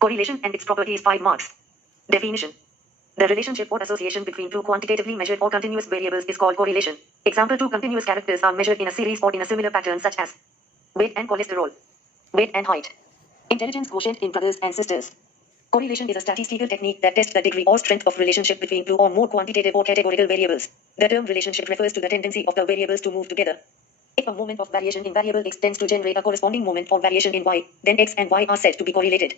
Correlation and its properties 5 marks. Definition. The relationship or association between two quantitatively measured or continuous variables is called correlation. Example: two continuous characters are measured in a series or in a similar pattern such as weight and cholesterol, weight and height, intelligence quotient in brothers and sisters. Correlation is a statistical technique that tests the degree or strength of relationship between two or more quantitative or categorical variables. The term relationship refers to the tendency of the variables to move together. If a moment of variation in variable x tends to generate a corresponding moment of variation in y, then x and y are said to be correlated.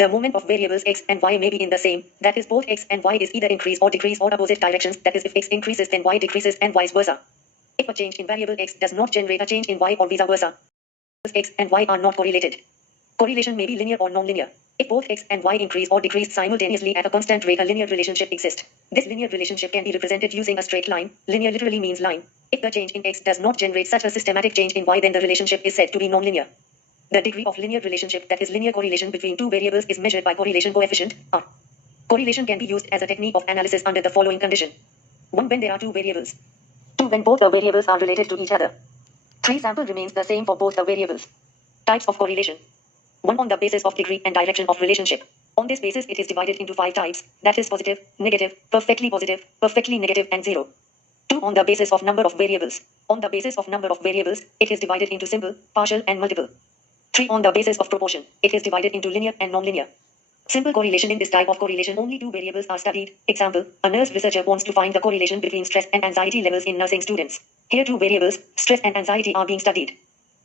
The moment of variables x and y may be in the same, that is both x and y is either increase or decrease or opposite directions, that is if x increases then y decreases and vice versa. If a change in variable x does not generate a change in y or vice versa, x and y are not correlated. Correlation may be linear or non-linear. If both x and y increase or decrease simultaneously at a constant rate, a linear relationship exists. This linear relationship can be represented using a straight line. Linear literally means line. If the change in x does not generate such a systematic change in y, then the relationship is said to be non-linear. The degree of linear relationship, that is linear correlation between two variables, is measured by correlation coefficient, R. Correlation can be used as a technique of analysis under the following condition. 1. When there are two variables. 2. When both the variables are related to each other. 3. Sample remains the same for both the variables. Types of correlation. 1. On the basis of degree and direction of relationship. On this basis it is divided into 5 types, that is positive, negative, perfectly negative and 0. 2. On the basis of number of variables. On the basis of number of variables, it is divided into simple, partial and multiple. 3. On the basis of proportion, it is divided into linear and non-linear. Simple correlation. In this type of correlation, only two variables are studied. Example: a nurse researcher wants to find the correlation between stress and anxiety levels in nursing students. Here two variables, stress and anxiety, are being studied.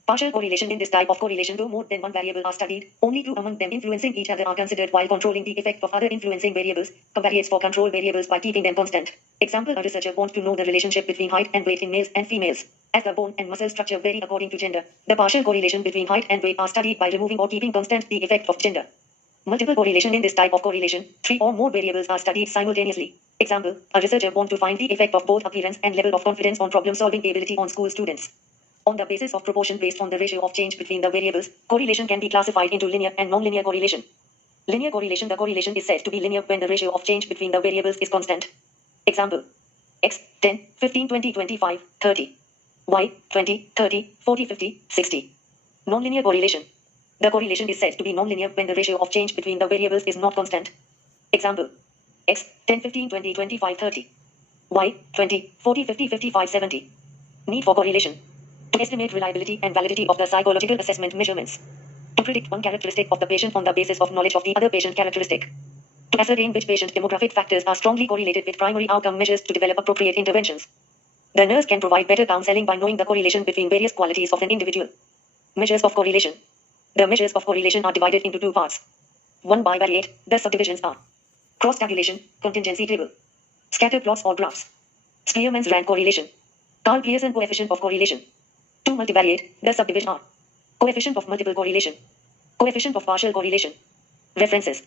Partial correlation. In this type of correlation, though more than one variable are studied, only two among them influencing each other are considered while controlling the effect of other influencing variables. Covariates for control variables by keeping them constant. Example: a researcher wants to know the relationship between height and weight in males and females. As the bone and muscle structure vary according to gender, the partial correlation between height and weight are studied by removing or keeping constant the effect of gender. Multiple correlation. In this type of correlation, 3 or more variables are studied simultaneously. Example: a researcher wants to find the effect of both appearance and level of confidence on problem-solving ability on school students. On the basis of proportion based on the ratio of change between the variables, correlation can be classified into linear and non-linear correlation. Linear correlation. The correlation is said to be linear when the ratio of change between the variables is constant. Example: x 10, 15, 20, 25, 30. Y 20, 30, 40, 50, 60. Non-linear correlation. The correlation is said to be non-linear when the ratio of change between the variables is not constant. Example: x 10, 15, 20, 25, 30. Y 20, 40, 50, 55, 70. Need for correlation. To estimate reliability and validity of the psychological assessment measurements. To predict one characteristic of the patient on the basis of knowledge of the other patient characteristic. To ascertain which patient demographic factors are strongly correlated with primary outcome measures to develop appropriate interventions. The nurse can provide better counseling by knowing the correlation between various qualities of an individual. Measures of correlation. The measures of correlation are divided into 2 parts. 1. Bivariate. The subdivisions are cross-tabulation, contingency table, scatter plots or graphs, Spearman's rank correlation, Karl-Pearson coefficient of correlation. 2. Multivariate. The subdivision are coefficient of multiple correlation, coefficient of partial correlation. References.